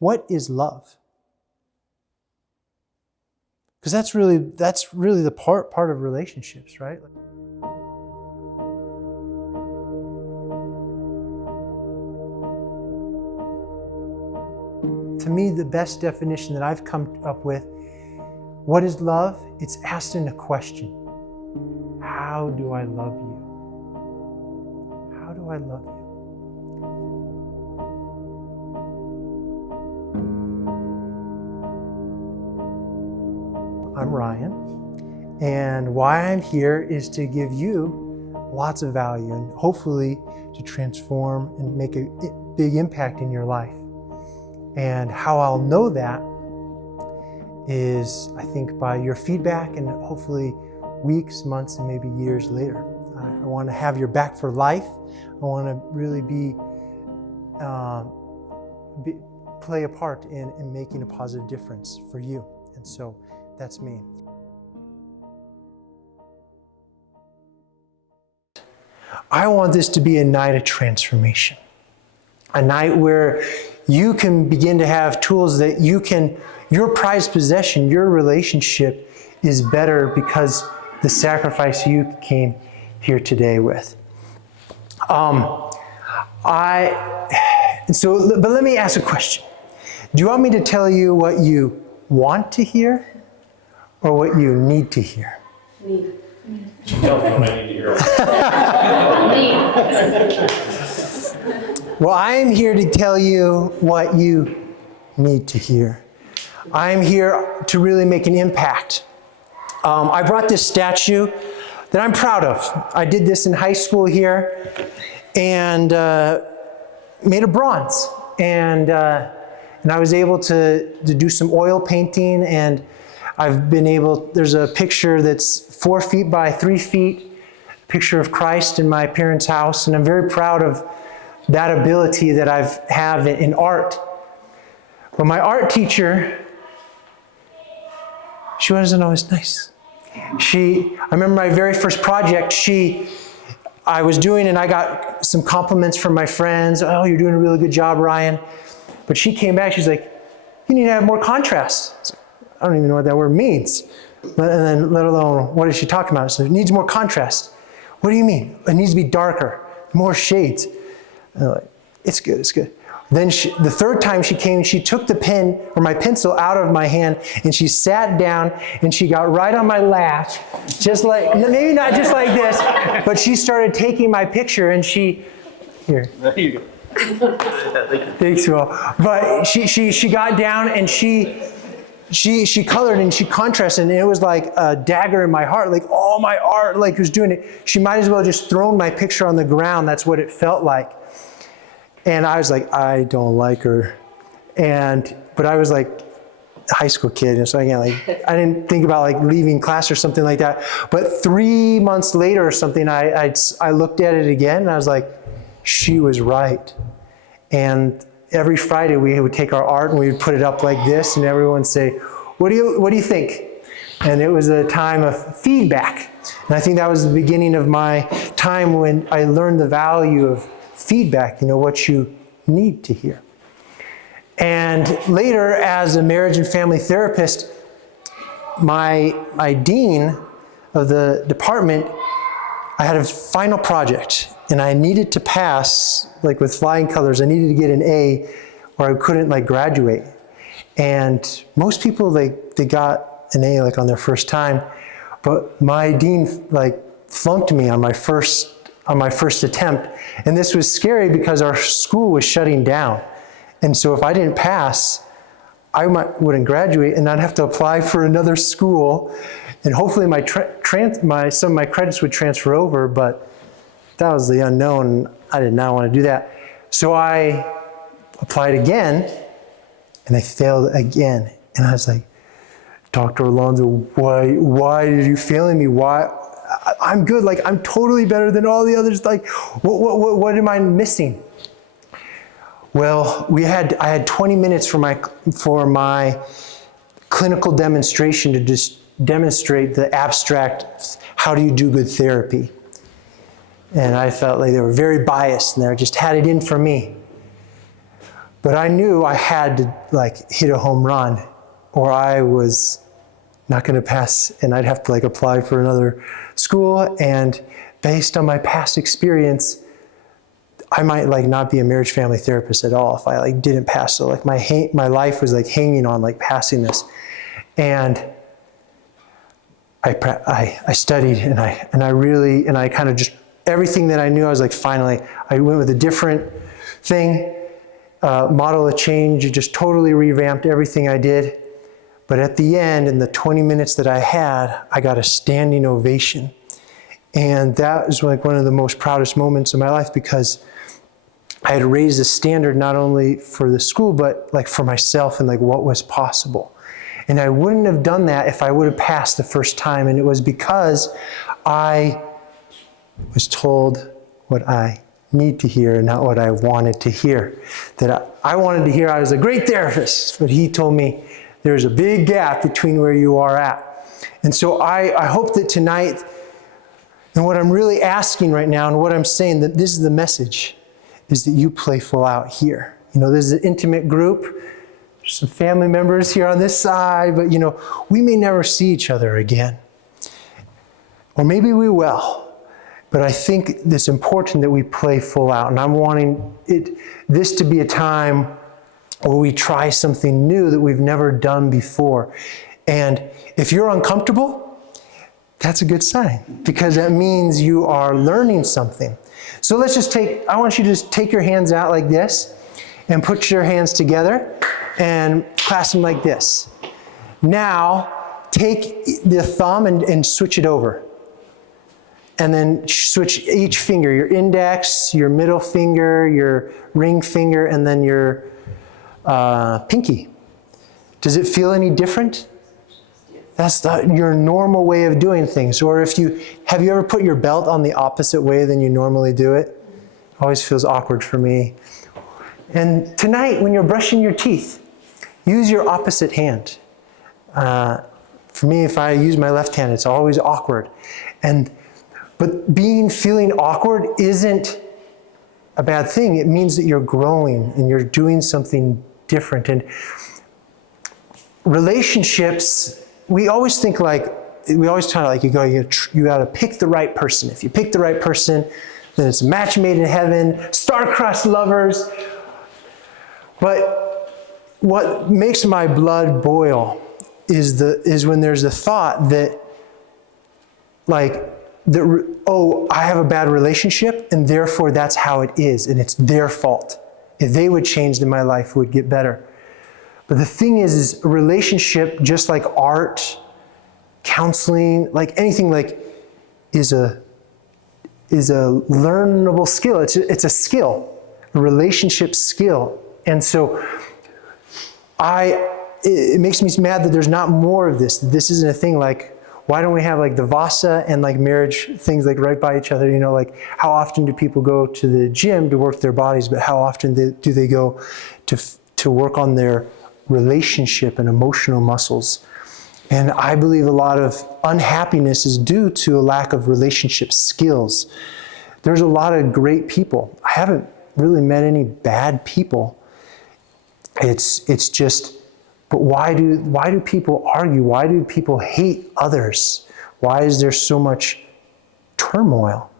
what is love? Because that's really the part of relationships, right? To me, the best definition that I've come up with, what is love? It's asked in a question. How do I love you? How do I love you? I'm Ryan, and why I'm here is to give you lots of value and hopefully to transform and make a big impact in your life. And how I'll know that is, I think, by your feedback and hopefully weeks, months, and maybe years later. I want to have your back for life. I want to really play a part in making a positive difference for you. And so that's me. I want this to be a night of transformation. A night where you can begin to have tools that your prized possession, your relationship is better because the sacrifice you came here today with. But let me ask a question. Do you want me to tell you what you want to hear or what you need to hear? Need. Tell me what I need to hear. Well, I am here to tell you what you need to hear. I am here to really make an impact. I brought this statue that I'm proud of. I did this in high school here and made of bronze. And I was able to do some oil painting, and there's a picture that's 4 feet by 3 feet, a picture of Christ in my parents' house, and I'm very proud of that ability that I have in art. But my art teacher, she wasn't always nice. I remember my very first project, I was doing, and I got some compliments from my friends. Oh, you're doing a really good job, Ryan. But she came back, she's like, you need to have more contrast. I don't even know what that word means. And then let alone, what is she talking about? So it needs more contrast. What do you mean? It needs to be darker, more shades. And I'm like, it's good, it's good. Then the third time she came, she took the pen or my pencil out of my hand, and she sat down and she got right on my lap, just like, maybe not just like this, but she started taking my picture, and here. There you go. Thanks, Will. But she got down and she colored and she contrasted, and it was like a dagger in my heart, like all my art was doing it. She might as well just thrown my picture on the ground. That's what it felt like. And I was like, I don't like her. But I was like a high school kid, and so again, I didn't think about leaving class or something like that. But 3 months later or something, I looked at it again, and I was like, she was right. And every Friday we would take our art and we would put it up like this, and everyone would say, what do you think? And it was a time of feedback. And I think that was the beginning of my time when I learned the value of feedback, what you need to hear. And later, as a marriage and family therapist, my dean of the department, I had a final project, and I needed to pass, with flying colors. I needed to get an A, or I couldn't graduate. And most people, they got an A on their first time, but my dean flunked me on my first attempt. And this was scary because our school was shutting down. And so if I didn't pass, I wouldn't graduate, and I'd have to apply for another school, and hopefully some of my credits would transfer over, but that was the unknown. I did not want to do that. So I applied again, and I failed again. And I was like, Dr. Alonso, why are you failing me? Why? I'm good. I'm totally better than all the others. What am I missing? Well, I had 20 minutes for my clinical demonstration to just demonstrate the abstract, how do you do good therapy? And I felt like they were very biased, and they just had it in for me. But I knew I had to like hit a home run or I was not going to pass and I'd have to like apply for another school. And based on my past experience, I might like not be a marriage family therapist at all if I like didn't pass. So like my life was like hanging on like passing this. And I studied and I kind of just, everything that I knew, I was like, finally, I went with a different thing, model of change, just totally revamped everything I did. But at the end, in the 20 minutes that I had, I got a standing ovation. And that was like one of the most proudest moments of my life because I had raised the standard not only for the school, but like for myself and like what was possible. And I wouldn't have done that if I would have passed the first time. And it was because I was told what I need to hear and not what I wanted to hear. That I wanted to hear I was a great therapist, but he told me there's a big gap between where you are at. And so I hope that tonight, and what I'm really asking right now and what I'm saying, that this is the message, is that you play full out here. You know, there's an intimate group. There's some family members here on this side, but you know, we may never see each other again. Or maybe we will. But I think it's important that we play full out. And I'm wanting this to be a time where we try something new that we've never done before. And if you're uncomfortable, that's a good sign because that means you are learning something. So let's just I want you to just take your hands out like this and put your hands together and clasp them like this. Now, take the thumb and switch it over. And then switch each finger, your index, your middle finger, your ring finger, and then your pinky. Does it feel any different? That's your normal way of doing things. Or have you ever put your belt on the opposite way than you normally do it? It always feels awkward for me. And tonight, when you're brushing your teeth, use your opposite hand. For me, if I use my left hand, it's always awkward. But feeling awkward isn't a bad thing. It means that you're growing and you're doing something different. And relationships, we always kind of like you got to pick the right person. If you pick the right person, then it's a match made in heaven, star-crossed lovers. But what makes my blood boil is when there's a thought that I have a bad relationship and therefore that's how it is and it's their fault. If they would change, then my life would get better. But the thing is a relationship, just like art, counseling, like anything, like is a learnable skill. It's a skill, a relationship skill. And so it makes me mad that there's not more of this. This isn't a thing like, why don't we have like the Vasa and like marriage things like right by each other? You know, like how often do people go to the gym to work their bodies, but how often do they go to work on their relationship and emotional muscles? And I believe a lot of unhappiness is due to a lack of relationship skills. There's a lot of great people. I haven't really met any bad people. It's just, but why do people argue? Why do people hate others? Why is there so much turmoil?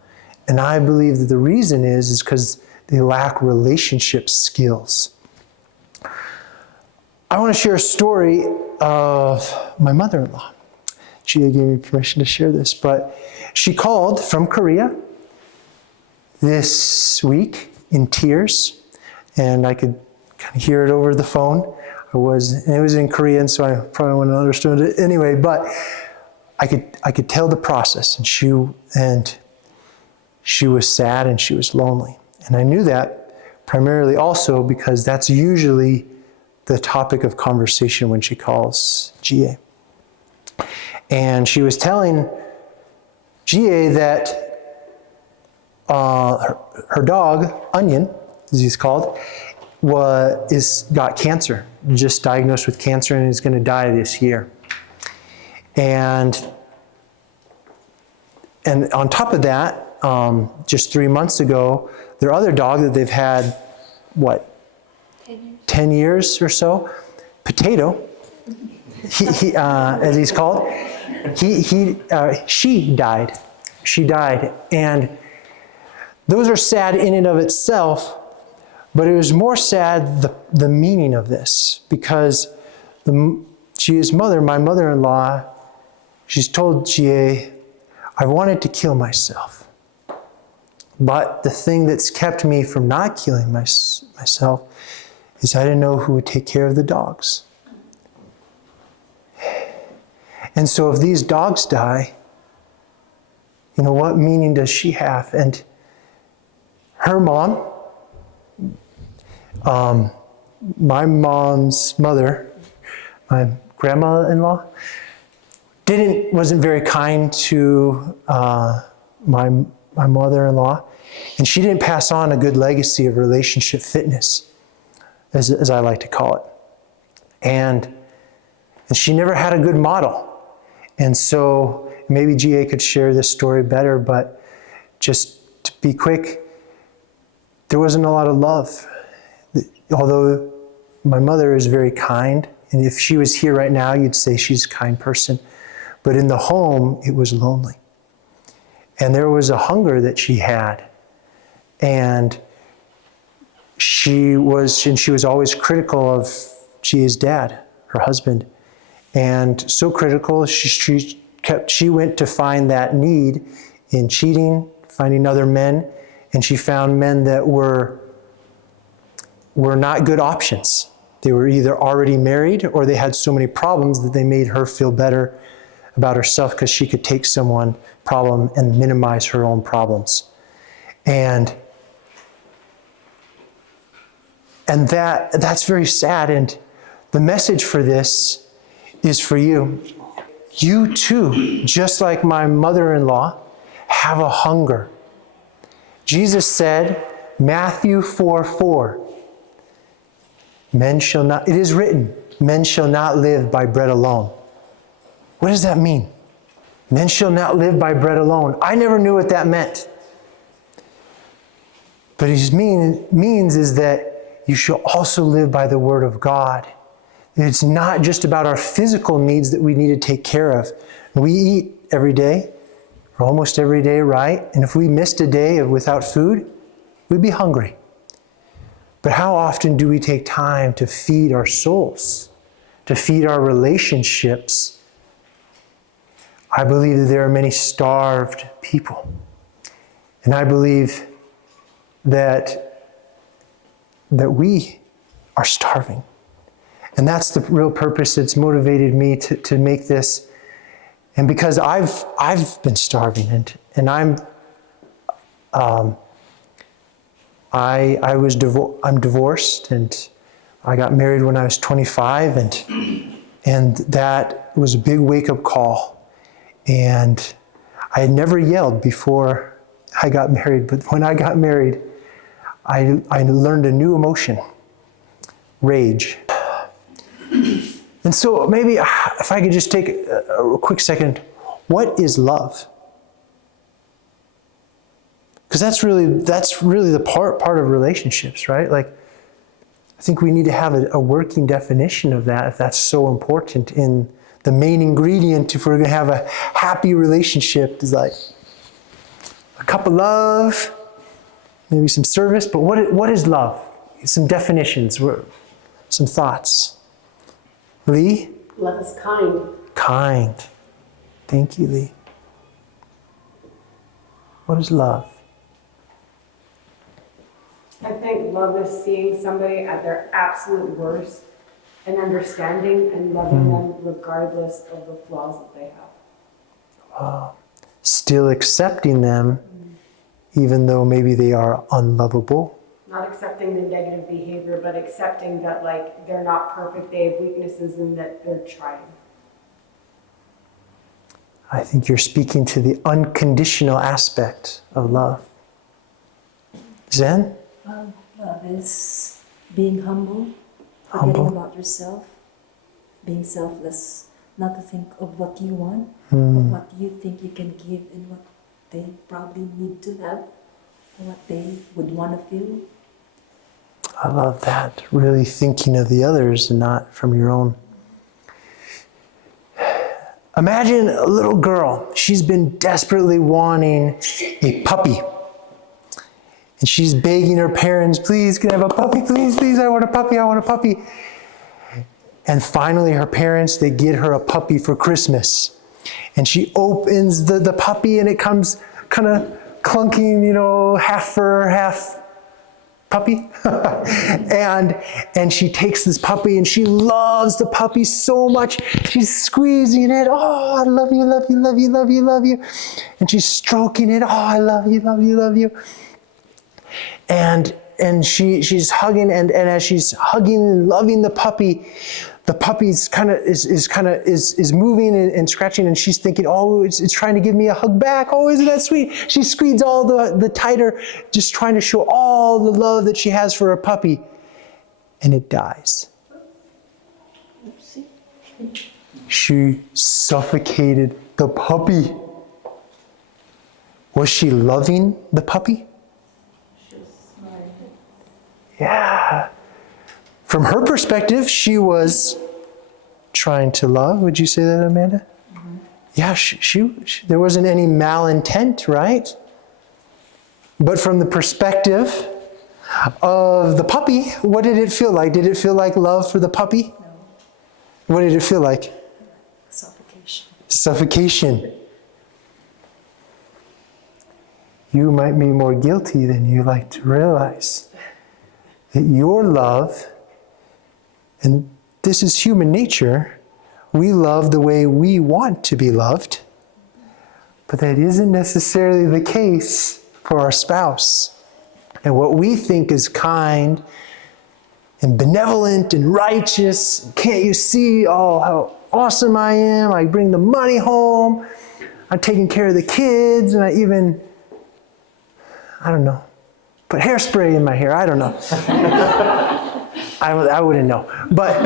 And I believe that the reason is because they lack relationship skills. I want to share a story of my mother-in-law. She gave me permission to share this, but she called from Korea this week in tears, and I could kind of hear it over the phone. It was in Korean, so I probably wouldn't have understood it anyway, but I could tell the process, and she was sad and she was lonely. And I knew that primarily also because that's usually the topic of conversation when she calls GA. And she was telling GA that her dog, Onion, as he's called, got cancer, just diagnosed with cancer, and is going to die this year. And on top of that, just 3 months ago, their other dog that they've had, 10 years. 10 years or so. Potato, as he's called, she died. She died. And those are sad in and of itself, but it was more sad the meaning of this, because G.A.'s mother, my mother-in-law, she's told G.A., I wanted to kill myself. But the thing that's kept me from not killing myself is I didn't know who would take care of the dogs. And so if these dogs die, you know, what meaning does she have? And her mom, my mom's mother, my grandma-in-law, wasn't very kind to my mother-in-law, and she didn't pass on a good legacy of relationship fitness, as I like to call it. And she never had a good model. And so maybe G.A. could share this story better, but just to be quick, there wasn't a lot of love. Although my mother is very kind, and if she was here right now, you'd say she's a kind person. But in the home, it was lonely. And there was a hunger that she had. And she was always critical of G.A.'s dad, her husband. And so critical, she went to find that need in cheating, finding other men, and she found men that were not good options. They were either already married or they had so many problems that they made her feel better about herself because she could take someone's problem and minimize her own problems. And that's very sad. And the message for this is for you. You too, just like my mother-in-law, have a hunger. Jesus said, Matthew 4:4, it is written, men shall not live by bread alone. What does that mean? Men shall not live by bread alone. I never knew what that meant. But it means is that you shall also live by the word of God. It's not just about our physical needs that we need to take care of. We eat every day, or almost every day, right? And if we missed a day without food, we'd be hungry. But how often do we take time to feed our souls, to feed our relationships? I believe that there are many starved people. And I believe that we are starving. And that's the real purpose that's motivated me to make this. And because I've been starving, and I'm divorced, and I got married when I was 25, and that was a big wake-up call. And I had never yelled before I got married, but when I got married, I learned a new emotion, rage. And so maybe if I could just take a quick second, what is love? Because that's really the part of relationships, right? Like, I think we need to have a working definition of that, if that's so important. In the main ingredient, if we're going to have a happy relationship, is like a cup of love, maybe some service. But what is love? Some definitions, some thoughts. Lee? Love is kind. Kind. Thank you, Lee. What is love? I think love is seeing somebody at their absolute worst and understanding and loving them regardless of the flaws that they have. Still accepting them, even though maybe they are unlovable. Not accepting the negative behavior, but accepting that, like, they're not perfect, they have weaknesses, and that they're trying. I think you're speaking to the unconditional aspect of love. Zen? Love is being humble, forgetting about yourself, being selfless, not to think of what you want, but what you think you can give and what they probably need to have, or what they would want to feel. I love that. Really thinking of the others and not from your own. Imagine a little girl. She's been desperately wanting a puppy. And she's begging her parents, please, can I have a puppy? Please, please, I want a puppy, I want a puppy. And finally, her parents, they get her a puppy for Christmas. And she opens the puppy and it comes kind of clunking, you know, half fur, half puppy. and she takes this puppy and she loves the puppy so much. She's squeezing it. Oh, I love you, love you, love you, love you, love you. And she's stroking it. Oh, I love you, love you, love you. And she's hugging, and as she's hugging and loving the puppy's kind of is moving and scratching, and she's thinking, oh, it's trying to give me a hug back. Oh, isn't that sweet? She squeezes all the tighter, just trying to show all the love that she has for her puppy, and it dies. She suffocated the puppy. Was she loving the puppy? Yeah. From her perspective, she was trying to love. Would you say that, Amanda? Mm-hmm. Yeah, she there wasn't any malintent, right? But from the perspective of the puppy, what did it feel like? Did it feel like love for the puppy? No. What did it feel like? Suffocation. Suffocation. You might be more guilty than you like to realize. That your love, and this is human nature, we love the way we want to be loved, but that isn't necessarily the case for our spouse. And what we think is kind and benevolent and righteous, can't you see, oh, how awesome I am, I bring the money home, I'm taking care of the kids, and I don't know, put hairspray in my hair. I don't know. I wouldn't know. But,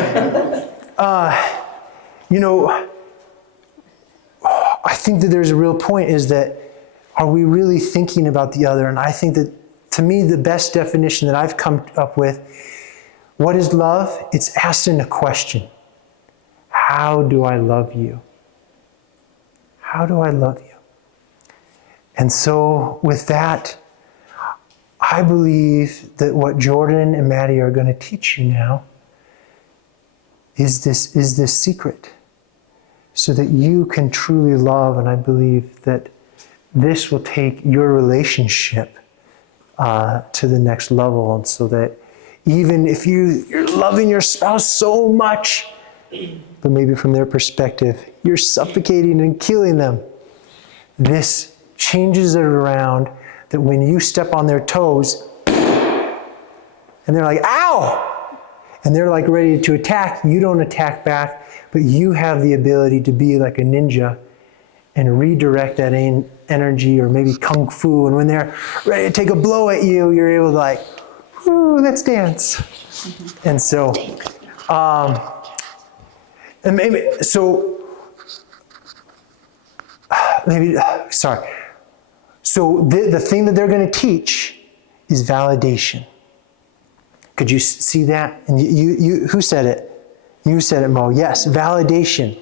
I think that there's a real point is that are we really thinking about the other? And I think that, to me, the best definition that I've come up with, what is love? It's asking a question. How do I love you? How do I love you? And so with that, I believe that what Jordan and Maddie are going to teach you now is this secret, so that you can truly love. And I believe that this will take your relationship to the next level, and so that even if you're loving your spouse so much, but maybe from their perspective, you're suffocating and killing them, this changes it around. That when you step on their toes and they're like, ow! And they're like ready to attack, you don't attack back, but you have the ability to be like a ninja and redirect that energy, or maybe kung fu. And when they're ready to take a blow at you, you're able to like, ooh, let's dance. Mm-hmm. And so, So the thing that they're going to teach is validation. Could you see that? And you who said it? You said it, Mo. Yes, validation.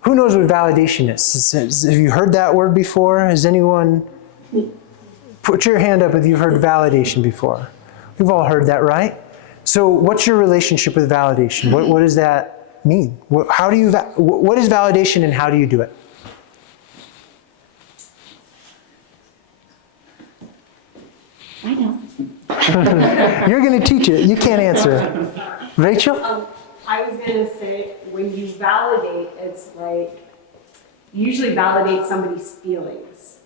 Who knows what validation is? Have you heard that word before? Has anyone? Put your hand up if you've heard validation before. We've all heard that, right? So what's your relationship with validation? What does that mean? What is validation and how do you do it? I know. You're going to teach it. You can't answer it. Rachel? I was going to say, when you validate, it's like, you usually validate somebody's feelings.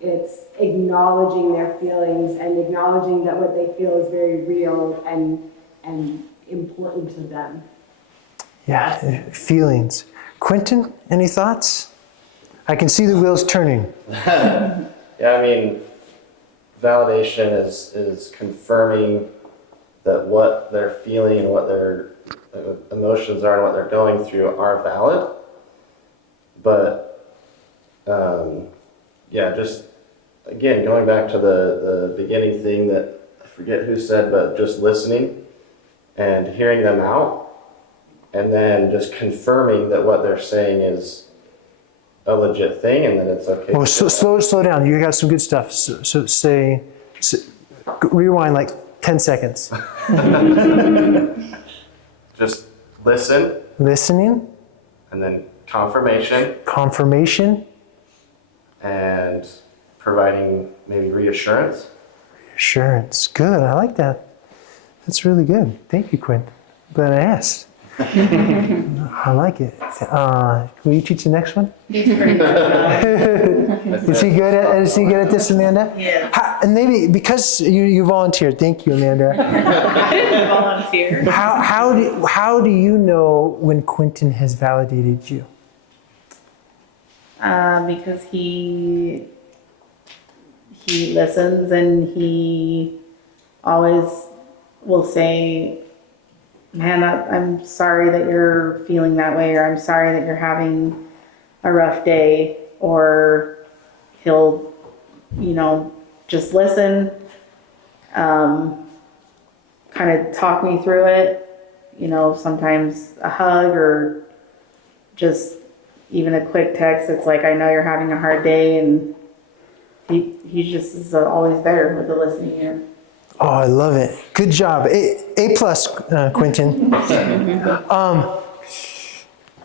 It's acknowledging their feelings and acknowledging that what they feel is very real and important to them. Yeah, feelings. Quentin, any thoughts? I can see the wheels turning. Yeah, I mean, validation is confirming that what they're feeling and what their emotions are and what they're going through are valid. But just again, going back to the beginning thing, that forget who said, but just listening and hearing them out, and then just confirming that what they're saying is a legit thing, and that it's okay. Well, slow down. You got some good stuff. So rewind like 10 seconds. Just listen, Listening, and then confirmation, confirmation, and providing maybe reassurance. assurance. Good. I like that. That's really good. Thank you, Quinn. Glad I asked. I like it. Will you teach the next one? Is he good at this, Amanda? Yeah. And maybe because you volunteered. Thank you, Amanda. I didn't volunteer. How do you know when Quentin has validated you? Because he listens, and he always will say, man, I'm sorry that you're feeling that way, or I'm sorry that you're having a rough day, or he'll, just listen, kind of talk me through it, sometimes a hug or just even a quick text. It's like, I know you're having a hard day, and he just is always there with the listening ear. Oh, I love it. Good job. A plus, Quentin.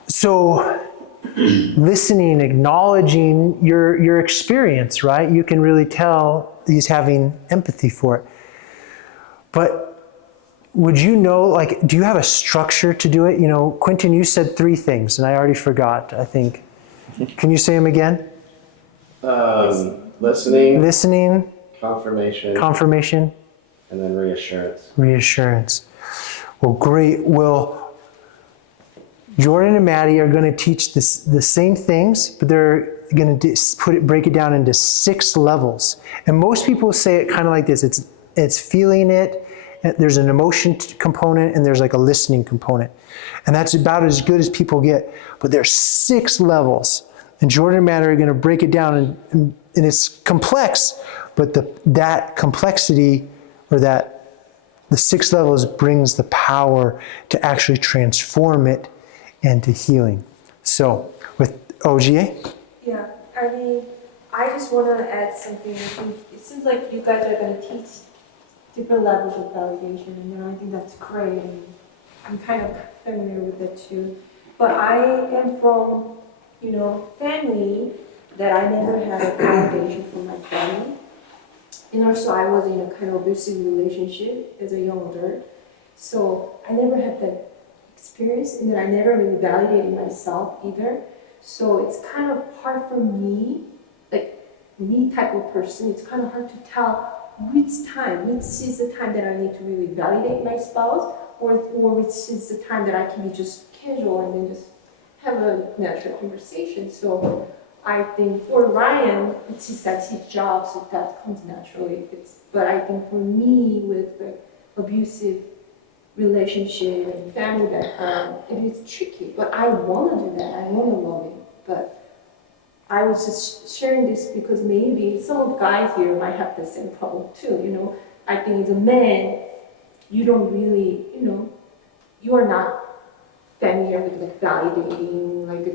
So listening, acknowledging your experience, right? You can really tell he's having empathy for it. But would you know, do you have a structure to do it? Quentin, you said 3 things, and I already forgot, I think. Can you say them again? Listening, Listening, confirmation, and then reassurance. Reassurance. Well, great. Well, Jordan and Maddie are going to teach the same things, but they're going to break it down into 6 levels. And most people say it kind of like this. It's feeling it. There's an emotion component, and there's like a listening component. And that's about as good as people get. But there's 6 levels. And Jordan and Maddie are going to break it down, and it's complex, but that complexity, or that the 6 levels, brings the power to actually transform it into healing. So with OGA? Yeah, I just want to add something. It seems like you guys are going to teach different levels of validation, and I think that's great. And I'm kind of familiar with it too. But I am from, family that I never had a validation from my family. And also I was in a kind of abusive relationship as a young adult. So I never had that experience, and then I never really validated myself either. So it's kind of hard for me, me type of person, it's kind of hard to tell which is the time that I need to really validate my spouse, or which is the time that I can be just casual and then just have a natural conversation. So I think for Ryan, that's his job, so that comes naturally. But I think for me, with the abusive relationship and family background, it is tricky. But I want to do that. I want to love him. But I was just sharing this because maybe some of the guys here might have the same problem too. I think as a man, you don't really, you are not familiar with validating,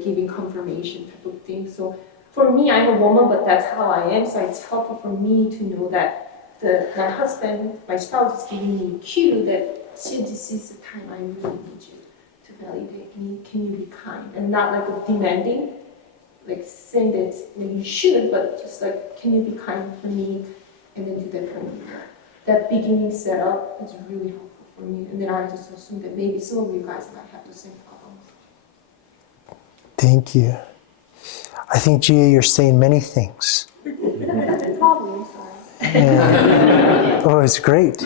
giving confirmation type of thing. So for me, I'm a woman, but that's how I am. So it's helpful for me to know that my husband, my spouse, is giving me a cue that, this is the time I really need you to validate me. Can you be kind? And not a demanding, saying that maybe you should, but just can you be kind for me? And then do that for me. That beginning setup is really helpful for me. And then I just assume that maybe some of you guys might have the same problems. Thank you. I think, Gia, you're saying many things. Probably, sorry. Oh, it's great.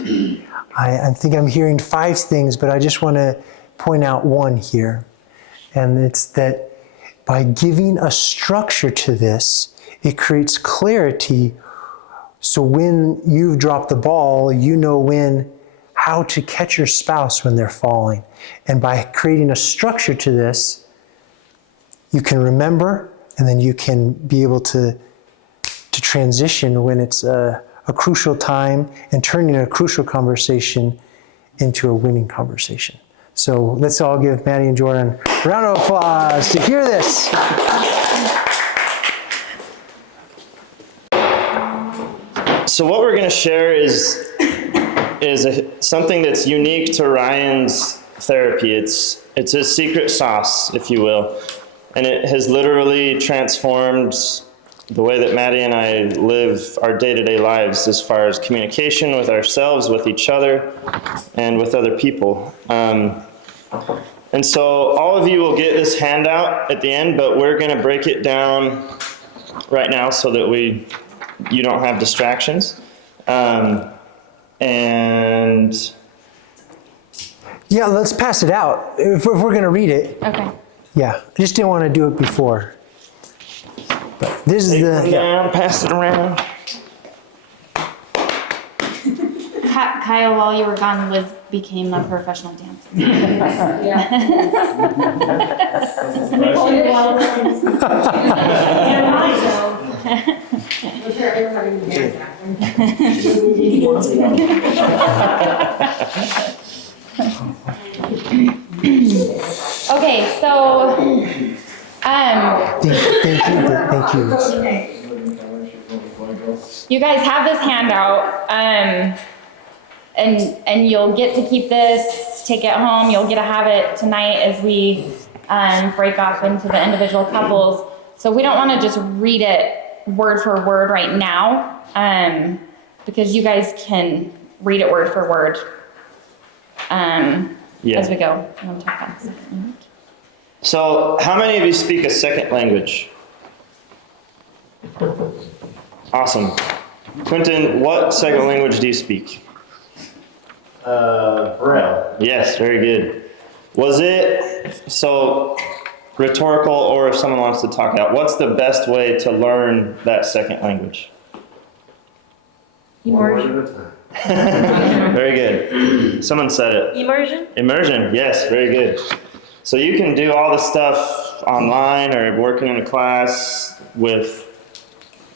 I think I'm hearing 5 things, but I just want to point out one here. And it's that by giving a structure to this, it creates clarity. So when you've dropped the ball, you know how to catch your spouse when they're falling. And by creating a structure to this, you can remember, and then you can be able to transition when it's a a crucial time and turning a crucial conversation into a winning conversation. So let's all give Maddie and Jordan a round of applause to hear this. So what we're going to share is something that's unique to Ryan's therapy. It's his secret sauce, if you will. And it has literally transformed the way that Maddie and I live our day-to-day lives as far as communication with ourselves, with each other, and with other people. And so all of you will get this handout at the end, but we're going to break it down right now so that you don't have distractions. And Yeah, let's pass it out if we're going to read it. Okay. Yeah, I just didn't want to do it before. But this is take it the. down, pass it around. Kyle, while you were gone, became a professional dancer. Okay, so, Thank you. you guys have this handout, and you'll get to keep this, take it home. You'll get to have it tonight as we break off into the individual couples. So we don't want to just read it word for word right now, because you guys can read it word for word as we go. And we'll talk about this in a second. So how many of you speak a second language? Awesome. Quentin, what second language do you speak? Braille. Yes, very good. Was it, so rhetorical, or if someone wants to talk out, what's the best way to learn that second language? Immersion. Very good. Someone said it. Immersion? Immersion, yes, very good. So you can do all the stuff online or working in a class with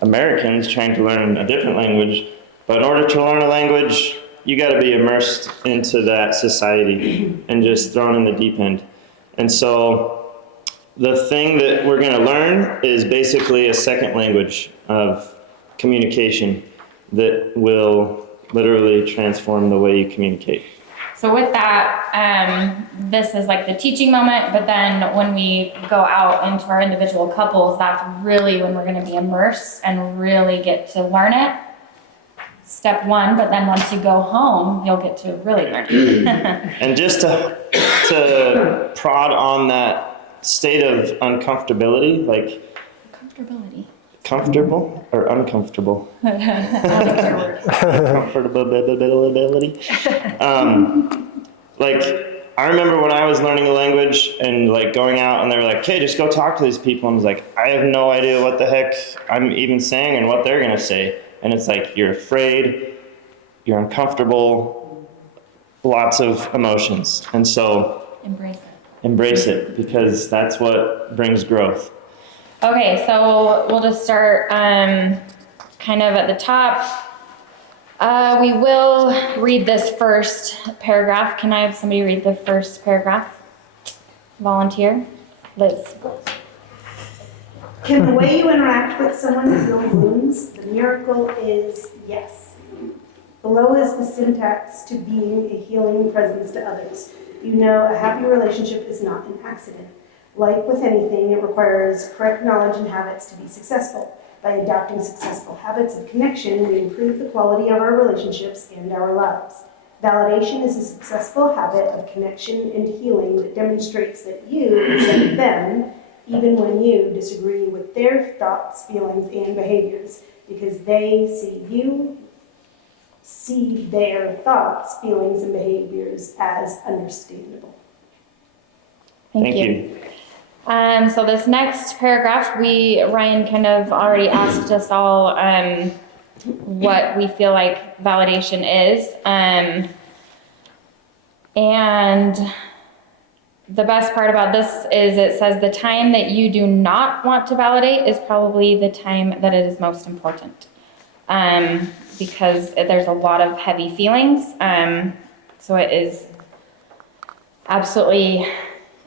Americans trying to learn a different language, but in order to learn a language, you got to be immersed into that society and just thrown in the deep end. And so the thing that we're going to learn is basically a second language of communication that will literally transform the way you communicate. So with that, this is like the teaching moment, but then when we go out into our individual couples, that's really when we're going to be immersed and really get to learn it. Step one, but then once you go home, you'll get to really learn it. And just to prod on that state of uncomfortability, like Comfortability. comfortable or uncomfortable? Comfortability. Like, I remember when I was learning a language and like going out and they were like, "Hey, just go talk to these people." And I was like, I have no idea what the heck I'm even saying and what they're gonna say. And it's like, you're afraid, you're uncomfortable, lots of emotions. And so embrace it because that's what brings growth. Okay, so we'll just start kind of at the top. We will read this first paragraph. Can I have somebody read the first paragraph? Volunteer? Liz. Can the way you interact with someone heal wounds? The miracle is yes. Below is the syntax to being a healing presence to others. You know, a happy relationship is not an accident. Like with anything, it requires correct knowledge and habits to be successful. By adopting successful habits of connection, we improve the quality of our relationships and our lives. Validation is a successful habit of connection and healing that demonstrates that you accept them even when you disagree with their thoughts, feelings, and behaviors, because they see their thoughts, feelings, and behaviors as understandable. Thank you. So this next paragraph, Ryan kind of already asked us all what we feel like validation is. And the best part about this is it says the time that you do not want to validate is probably the time that it is most important. because there's a lot of heavy feelings. So it is absolutely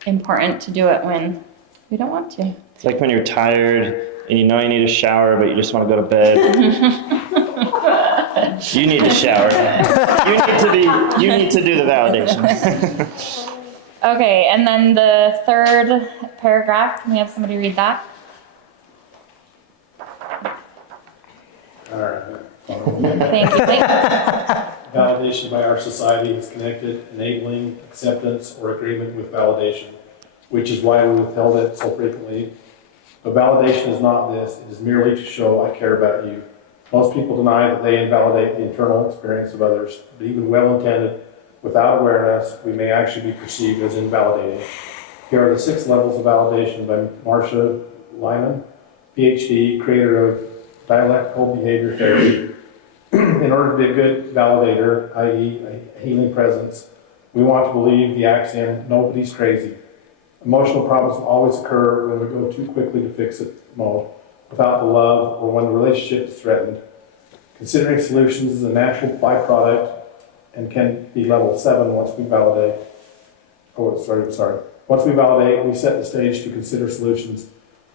important to do it when we don't want to. It's like when you're tired and you know you need a shower, but you just want to go to bed. You need to shower. You need to do the validation. Okay, and then the third paragraph, can we have somebody read that? All right. Thank you. Wait. Validation by our society is connected, enabling acceptance or agreement with validation, which is why we withheld it so frequently. But validation is not this. It is merely to show I care about you. Most people deny that they invalidate the internal experience of others, but even well-intended, without awareness, we may actually be perceived as invalidating. Here are the 6 levels of validation by Marcia Lyman, PhD, creator of dialectical behavior therapy. In order to be a good validator, i.e. a healing presence, we want to believe the axiom, nobody's crazy. Emotional problems will always occur when we go too quickly to fix it mode, without the love, or when the relationship is threatened. Considering solutions is a natural byproduct and can be level 7 once we validate. Once we validate, we set the stage to consider solutions.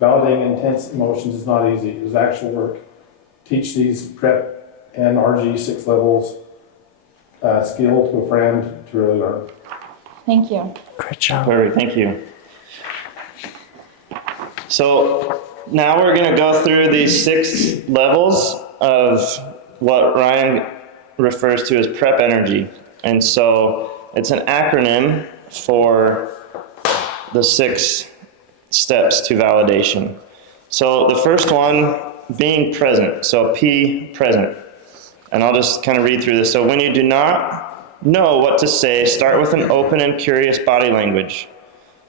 Validating intense emotions is not easy. It is actual work. Teach these PrEP and RG 6 levels skill to a friend to really learn. Thank you. Great job. Perfect, thank you. So now we're going to go through these 6 levels of what Ryan refers to as PrEP energy. And so it's an acronym for the 6 steps to validation. So the first one, being present. So P, present. And I'll just kind of read through this. So when you do not know what to say, start with an open and curious body language.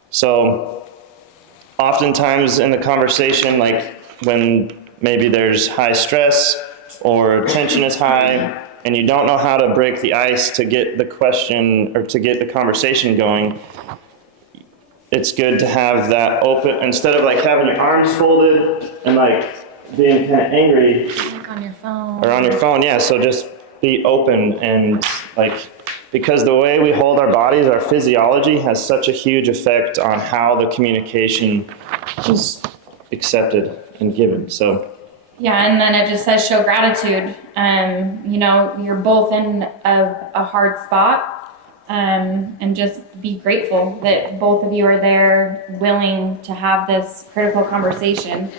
So oftentimes in the conversation, like when maybe there's high stress or tension is high and you don't know how to break the ice to get the question or to get the conversation going, it's good to have that open, instead of like having your arms folded and like being kind of angry. Like on your phone. Or on your phone, yeah, so just be open and like, because the way we hold our bodies, our physiology has such a huge effect on how the communication is accepted and given, so. Yeah, and then it just says show gratitude. You know, you're both in a hard spot. And just be grateful that both of you are there willing to have this critical conversation.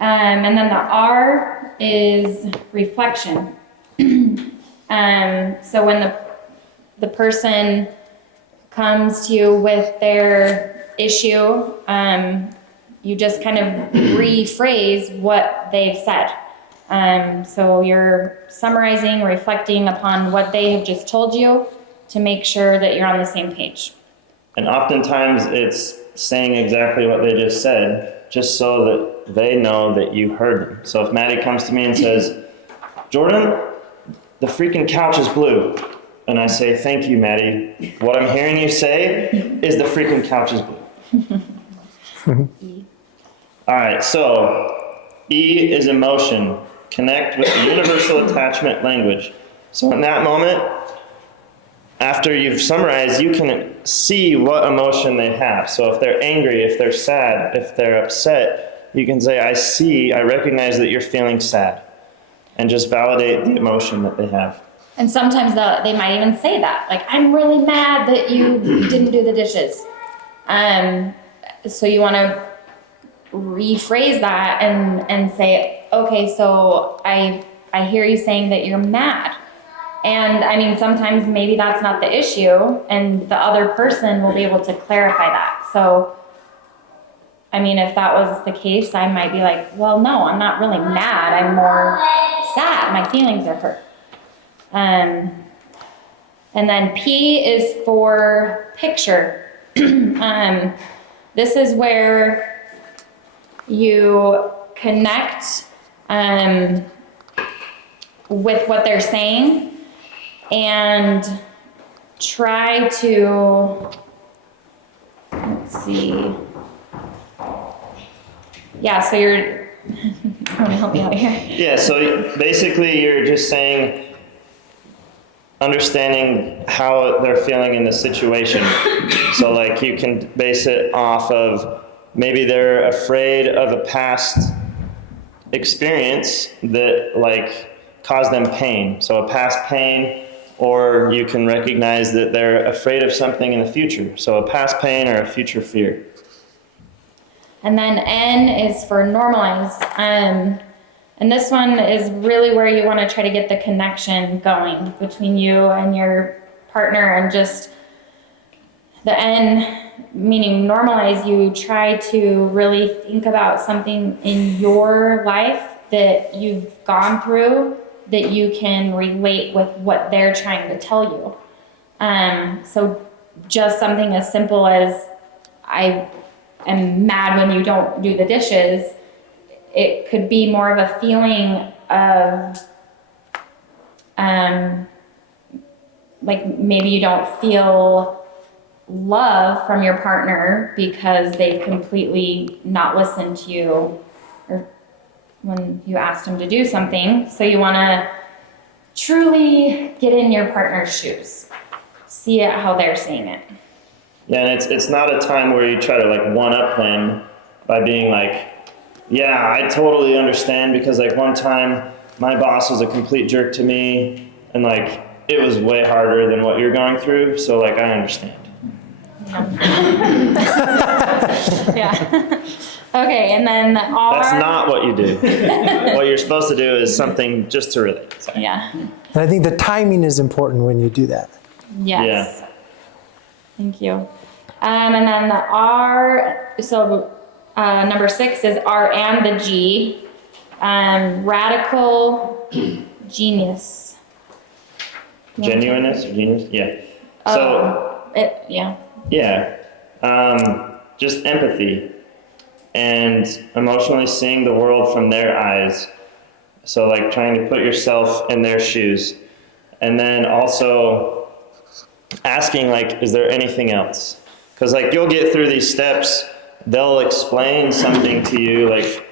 And then the R is reflection. So when the person comes to you with their issue, you just kind of rephrase what they've said. So you're summarizing, reflecting upon what they have just told you to make sure that you're on the same page. And oftentimes it's saying exactly what they just said, just so that they know that you heard them. So if Maddie comes to me and says, Jordan, the freaking couch is blue. And I say, thank you, Maddie. What I'm hearing you say is the freaking couch is blue. All right, so E is emotion. Connect with the universal attachment language. So in that moment, after you've summarized, you can see what emotion they have. So if they're angry, if they're sad, if they're upset, you can say, I recognize that you're feeling sad. And just validate the emotion that they have. And sometimes they might even say that, like, I'm really mad that you didn't do the dishes. So you want to rephrase that and say, okay, so I hear you saying that you're mad. And I mean, sometimes maybe that's not the issue, and the other person will be able to clarify that. So, I mean, if that was the case, I might be like, well, no, I'm not really mad. I'm more sad. My feelings are hurt. And then P is for picture. This is where you connect with what they're saying and try to, let's see. Yeah, so you're want to help me out here. Yeah, so basically you're just saying, understanding how they're feeling in the situation. So like you can base it off of maybe they're afraid of a past experience that like caused them pain. So a past pain, or you can recognize that they're afraid of something in the future. So a past pain or a future fear. And then N is for normalize. And this one is really where you want to try to get the connection going between you and your partner, and just the N, meaning normalize, you try to really think about something in your life that you've gone through that you can relate with what they're trying to tell you. So just something as simple as, I am mad when you don't do the dishes. It could be more of a feeling of, like maybe you don't feel love from your partner because they've completely not listened to you or when you asked them to do something. So you want to truly get in your partner's shoes, see it how they're seeing it. Yeah, and it's not a time where you try to like one-up them by being like, yeah, I totally understand, because like one time my boss was a complete jerk to me and like it was way harder than what you're going through, so like I understand. Yeah. Okay, and then the R. That's not what you do. What you're supposed to do is something just to relate. Yeah. And I think the timing is important when you do that. Yes. Yeah. Thank you. And then the R, so number 6 is R and the G. Radical genius. Genuineness, genius, yeah. So, Yeah. yeah, just empathy and emotionally seeing the world from their eyes. So like trying to put yourself in their shoes. And then also asking like, is there anything else? Because like you'll get through these steps, they'll explain something to you, like,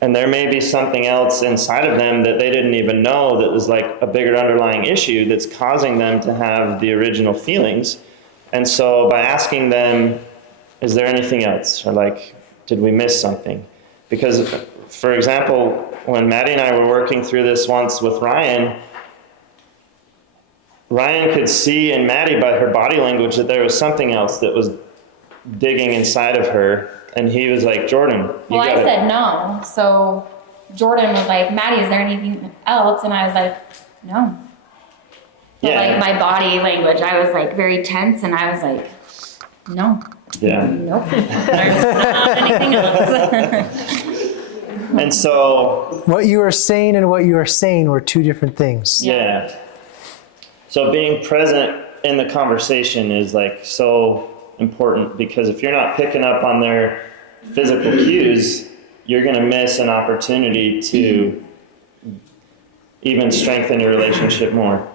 and there may be something else inside of them that they didn't even know that was like a bigger underlying issue that's causing them to have the original feelings. And so by asking them, is there anything else? Or like, did we miss something? Because, for example, when Maddie and I were working through this once with Ryan could see in Maddie by her body language that there was something else that was digging inside of her. And he was like, Jordan, you Well, I gotta... said no. So Jordan was like, Maddie, is there anything else? And I was like, no. But Yeah. like my body language, I was like very tense, and I was like, no. Yeah. Nope. There's not anything else. And so, What you are saying and what you are saying were two different things. yeah. So being present in the conversation is like so important, because if you're not picking up on their physical cues, you're going to miss an opportunity to even strengthen your relationship more.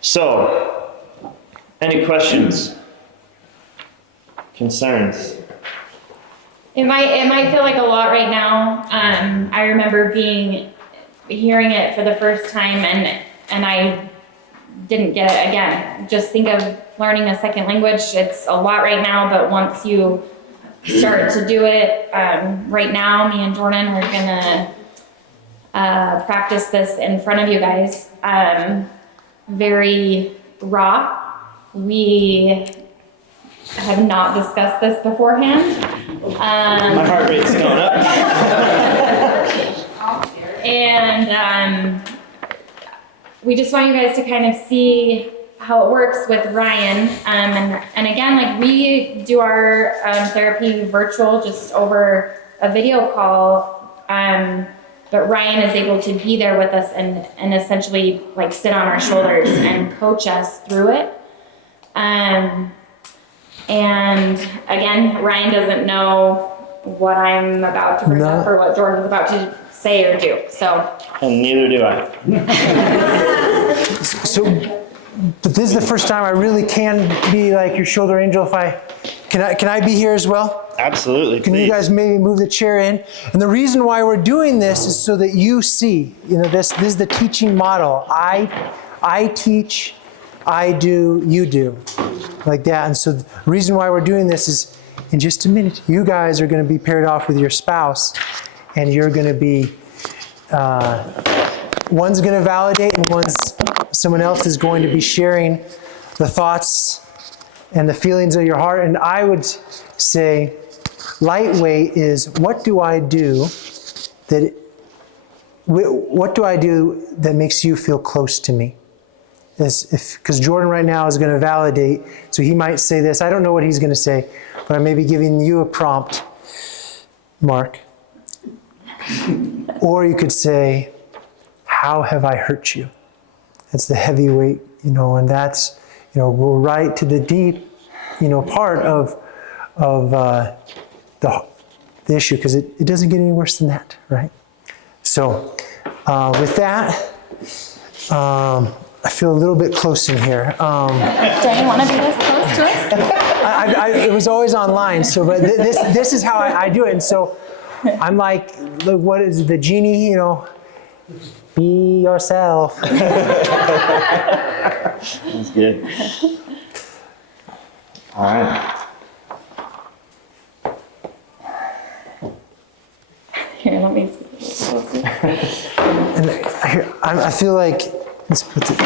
So, any questions? Concerns? It might feel like a lot right now. I remember hearing it for the first time, and I didn't get it again. Just think of learning a second language. It's a lot right now, but once you start to do it, right now, me and Jordan are gonna practice this in front of you guys. Very raw. We have not discussed this beforehand. My heart rate's going up. And we just want you guys to kind of see how it works with Ryan. And again, like we do our therapy virtual, just over a video call. But Ryan is able to be there with us and essentially like sit on our shoulders and coach us through it. And again, Ryan doesn't know what I'm about to bring up or what Jordan's about to say or do. So. And neither do I. So, but this is the first time I really can be like your shoulder angel. Can I be here as well? Absolutely. Can you please. guys maybe move the chair in? And the reason why we're doing this is so that you see, this is the teaching model. I teach, I do, you do. Like that. And so the reason why we're doing this is in just a minute, you guys are going to be paired off with your spouse, and you're going to be, one's going to validate and someone else is going to be sharing the thoughts and the feelings of your heart. And I would say lightweight is what do I do that makes you feel close to me? Because Jordan right now is going to validate, so he might say this. I don't know what he's going to say, but I may be giving you a prompt, Mark. Or you could say, how have I hurt you? That's the heavyweight, and that's, go right to the deep, part of the issue, because it doesn't get any worse than that, right? So with that, I feel a little bit close in here. Don't you want to be this close to us? It was always online, but this is how I do it. And so I'm like, look, what is the genie, be yourself. That's good. All right. Here, let me see. And I feel like, let's put it,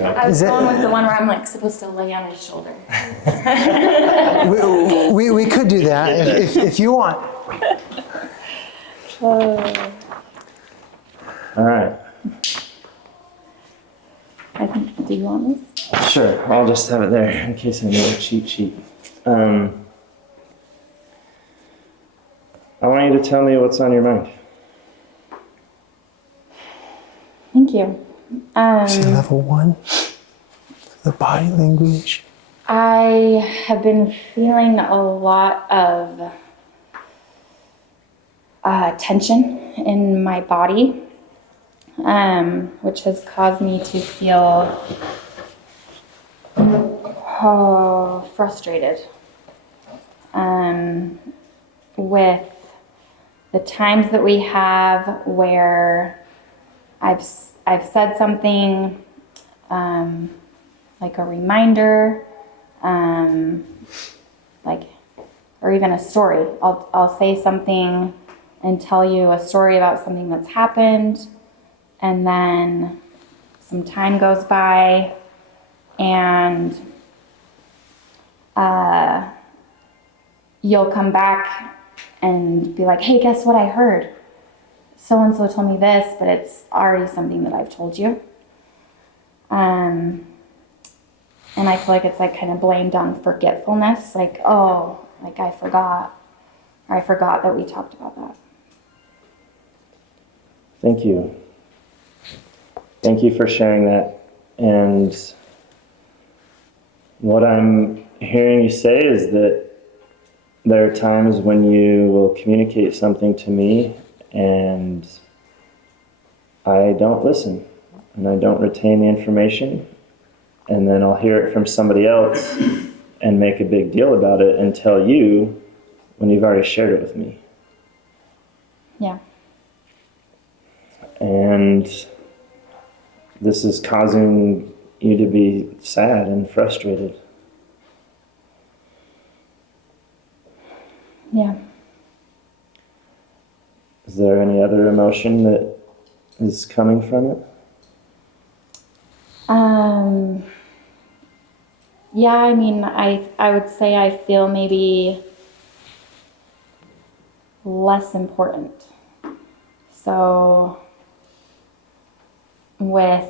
I was going with the one where I'm supposed to lay on his shoulder. we could do that if you want. All right. Do you want this? Sure. I'll just have it there in case I need a cheat sheet. I want you to tell me what's on your mind. Thank you. See level 1, the body language. I have been feeling a lot of tension in my body, which has caused me to feel frustrated with the times that we have where I've said something like a reminder, or even a story. I'll say something and tell you a story about something that's happened, and then some time goes by, and you'll come back and be like, hey, guess what I heard? So-and-so told me this, but it's already something that I've told you. And I feel like it's kind of blamed on forgetfulness, I forgot, or I forgot that we talked about that. Thank you. Thank you for sharing that. And what I'm hearing you say is that there are times when you will communicate something to me and I don't listen and I don't retain the information, and then I'll hear it from somebody else and make a big deal about it and tell you when you've already shared it with me. Yeah. And this is causing you to be sad and frustrated. Yeah. Is there any other emotion that is coming from it? Yeah, I would say I feel maybe less important. So with,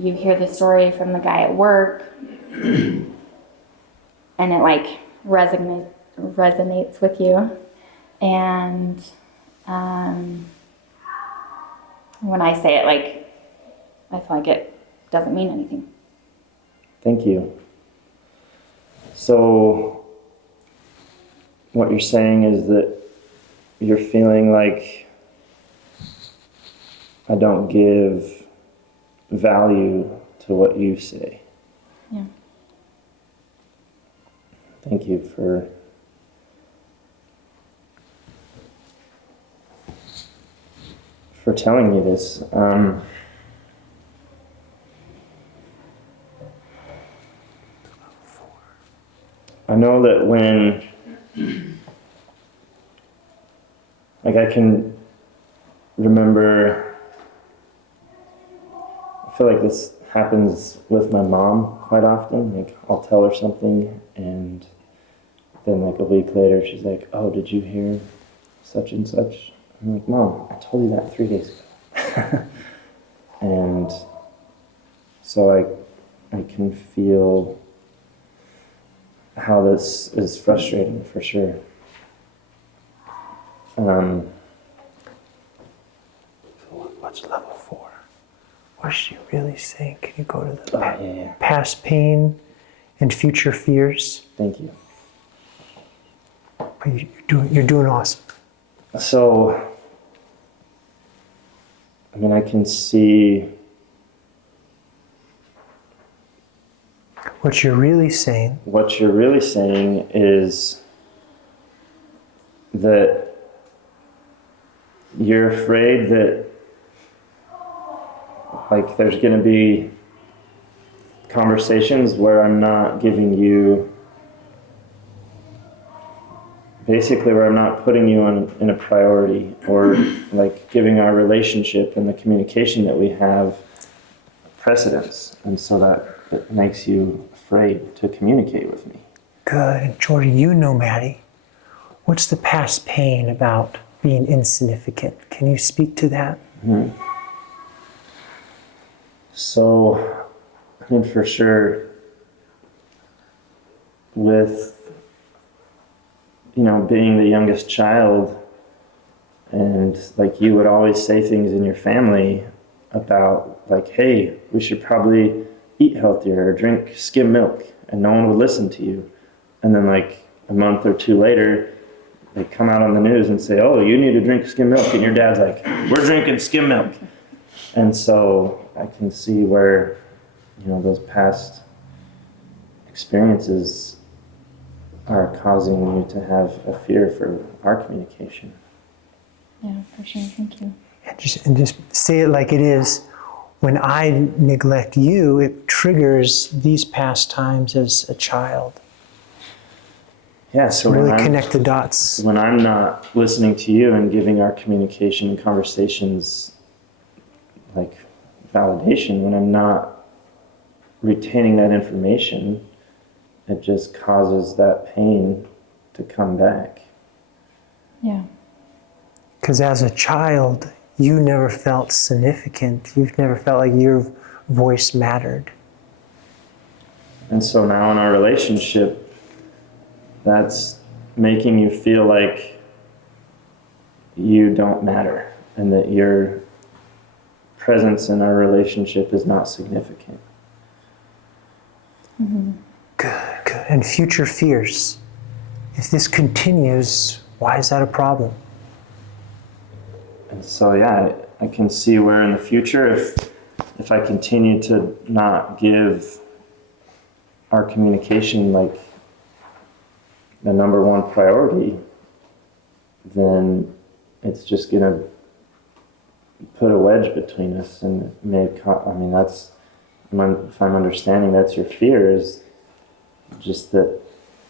you hear the story from the guy at work and it resonates with you. And when I say it, I feel like it doesn't mean anything. Thank you. So what you're saying is that you're feeling like I don't give value to what you say. Yeah. Thank you for telling me this. I know that when, like, I can remember, I feel like this happens with my mom quite often. Like, I'll tell her something, and then like a week later, she's like, "Oh, did you hear such and such?" I'm like, "Mom, I told you that 3 days ago." And so I can feel how this is frustrating for sure. What's level 4? What's she really saying? Can you go to the Yeah. past pain and future fears? Thank you. But you're doing awesome. So, I mean, I can see What you're really saying what you're really saying is that you're afraid that, like, there's going to be conversations where I'm not giving you, basically where I'm not putting you in a priority, or like giving our relationship and the communication that we have precedence, and so that it makes you afraid to communicate with me. good. And Jordy, you know Maddie. What's the past pain about being insignificant? Can you speak to that? So, I mean, for sure, with, you know, being the youngest child, and like you would always say things in your family about like, "Hey, we should probably eat healthier or drink skim milk," and no one would listen to you. And then like a month or two later, they come out on the news and say, "Oh, you need to drink skim milk," and your dad's like, "We're drinking skim milk." And so I can see where, you know, those past experiences are causing you to have a fear for our communication. Yeah, for sure. Thank you. And just say it like it is. When I neglect you, it triggers these past times as a child. Yeah, so Really when connect the dots. when I'm not listening to you and giving our communication and conversations like validation, when I'm not retaining that information, it just causes that pain to come back. Yeah. Because as a child, you never felt significant. You've never felt like your voice mattered. And so now in our relationship, that's making you feel like you don't matter and that your presence in our relationship is not significant. Good, good. And future fears. If this continues, why is that a problem? And so, yeah, I can see where in the future, if I continue to not give our communication like the number one priority, then it's just going to put a wedge between us, and it may, I mean, that's, if I'm understanding, that's your fear, is just that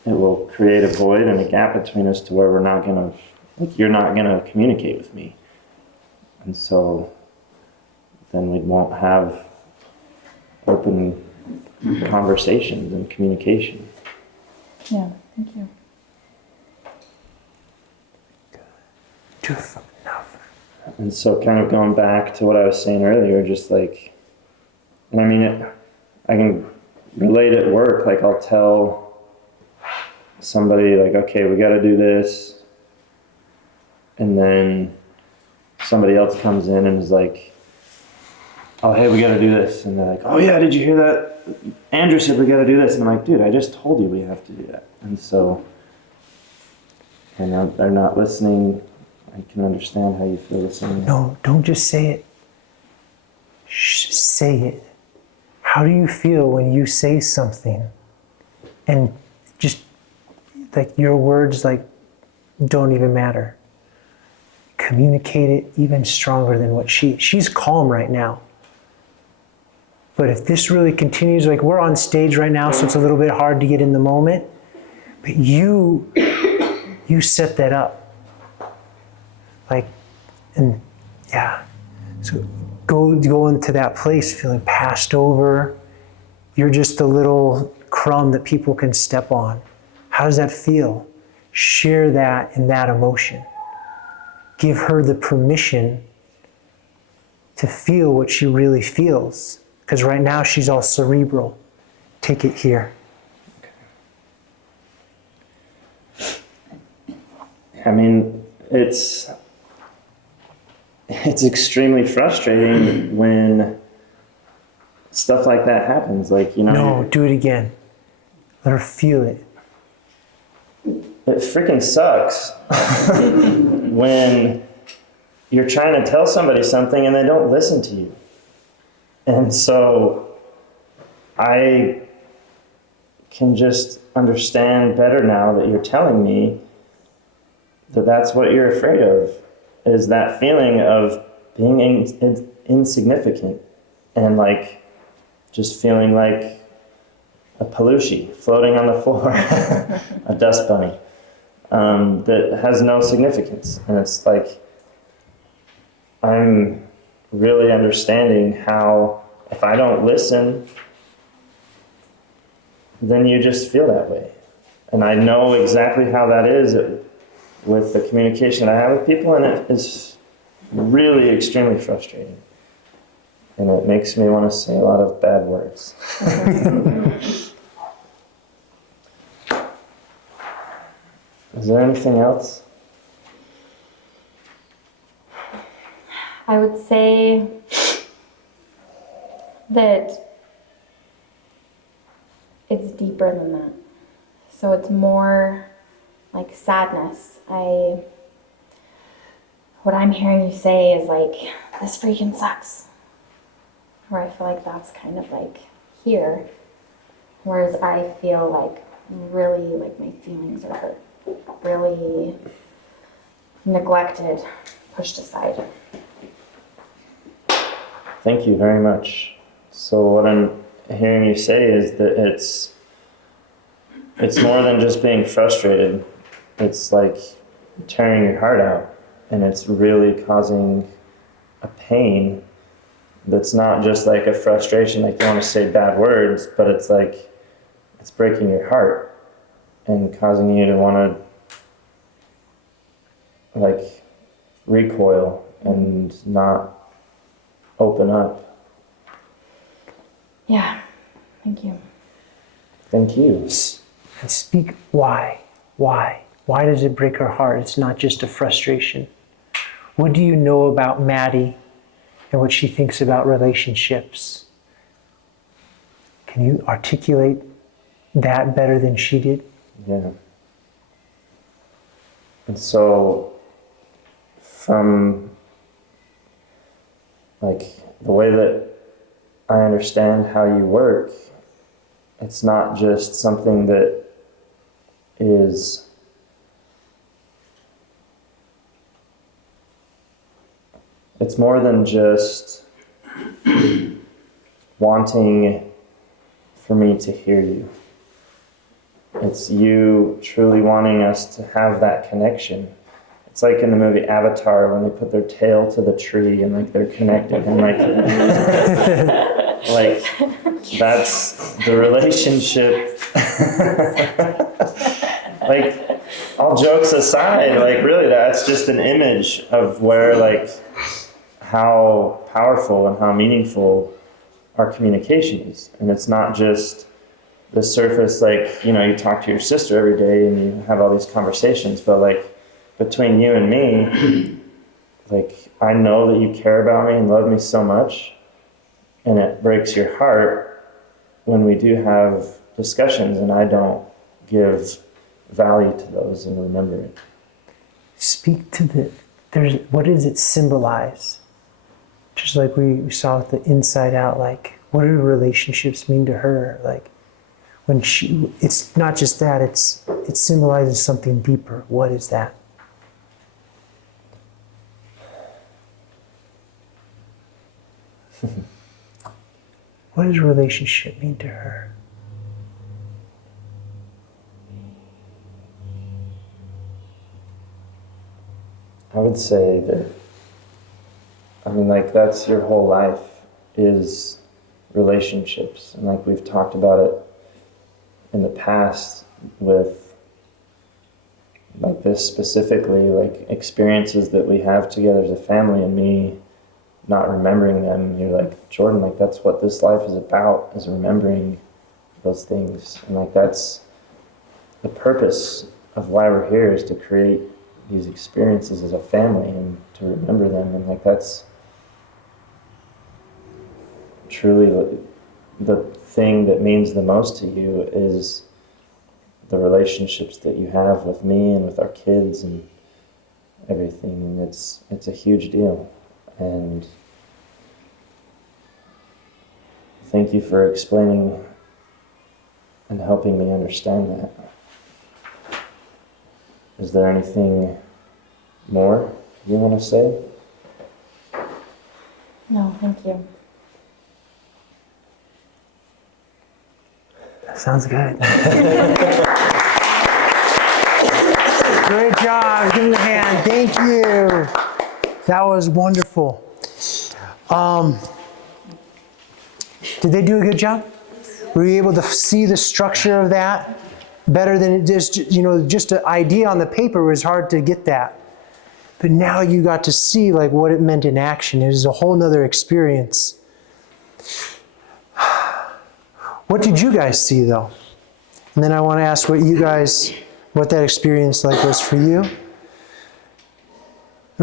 it will create a void and a gap between us to where we're not going to, like, you're not going to communicate with me. And so then we won't have open conversations and communication. Yeah. Thank you. Enough. And so kind of going back to what I was saying earlier, just like, and I mean, I can relate at work, like I'll tell somebody like, okay, we got to do this. And then somebody else comes in and is like, oh, hey, we got to do this. And they're like, oh yeah, did you hear that? Andrew said we got to do this. And I'm like, dude, I just told you we have to do that. And so, and they're not listening. I can understand how you feel listening. No, don't just say it. Say it. How do you feel when you say something and just like your words like don't even matter. Communicate it even stronger than what she's calm right now. But if this really continues, like we're on stage right now, so it's a little bit hard to get in the moment, but you set that up. Like, and yeah, so go into that place feeling passed over. You're just a little crumb that people can step on. How does that feel? Share that in that emotion. Give her the permission to feel what she really feels. Because right now she's all cerebral. Take it here. I mean, it's extremely frustrating when stuff like that happens. Like, you know. No, do it again. Let her feel it. It freaking sucks when you're trying to tell somebody something and they don't listen to you. And so I can just understand better now that you're telling me that that's what you're afraid of, is that feeling of being insignificant and like just feeling like a Pelushi floating on the floor, a dust bunny that has no significance. And it's like, I'm really understanding how if I don't listen, then you just feel that way. And I know exactly how that is with the communication I have with people, and it is really extremely frustrating. And it makes me want to say a lot of bad words. Is there anything else? I would say that it's deeper than that. So it's more like sadness. What I'm hearing you say is like, this freaking sucks. Where I feel like that's kind of like here. Whereas I feel like really like my feelings are hurt. Really neglected, pushed aside. Thank you very much. So what I'm hearing you say is that it's more than just being frustrated. It's like tearing your heart out, and it's really causing a pain that's not just like a frustration, like you want to say bad words, but it's like it's breaking your heart and causing you to want to like recoil and not open up. Yeah, thank you. Thank you. And speak why. Why? Why does it break her heart? It's not just a frustration. What do you know about Maddie and what she thinks about relationships? Can you articulate that better than she did? Yeah. And so from like the way that I understand how you work, it's not just something that is it's more than just wanting for me to hear you. It's you truly wanting us to have that connection. It's like in the movie Avatar when they put their tail to the tree and like they're connected and like like that's the relationship. Like all jokes aside, like really that's just an image of where like how powerful and how meaningful our communication is. And it's not just the surface, like, you know, you talk to your sister every day and you have all these conversations, but like between you and me, like I know that you care about me and love me so much, and it breaks your heart when we do have discussions and I don't give value to those and remember it. Speak to what does it symbolize? Just like we saw with the inside out, like what do relationships mean to her? Like when it's not just that, it symbolizes something deeper. What is that? What does relationship mean to her? I would say that, like that's your whole life is relationships. And like we've talked about it in the past with like this specifically, like experiences that we have together as a family and me not remembering them. You're like, Jordan, like that's what this life is about, is remembering those things. And like that's the purpose of why we're here, is to create these experiences as a family and to remember them. And like that's truly the thing that means the most to you, is the relationships that you have with me and with our kids and everything. And it's a huge deal. And thank you for explaining and helping me understand that. Is there anything more you want to say? No, thank you. Sounds good. Great job. Give him a hand. Thank you. That was wonderful. Did they do a good job? Were you able to see the structure of that better than just an idea on the paper was hard to get that. But now you got to see like what it meant in action. It was a whole nother experience. What did you guys see though? And then I want to ask what that experience like was for you.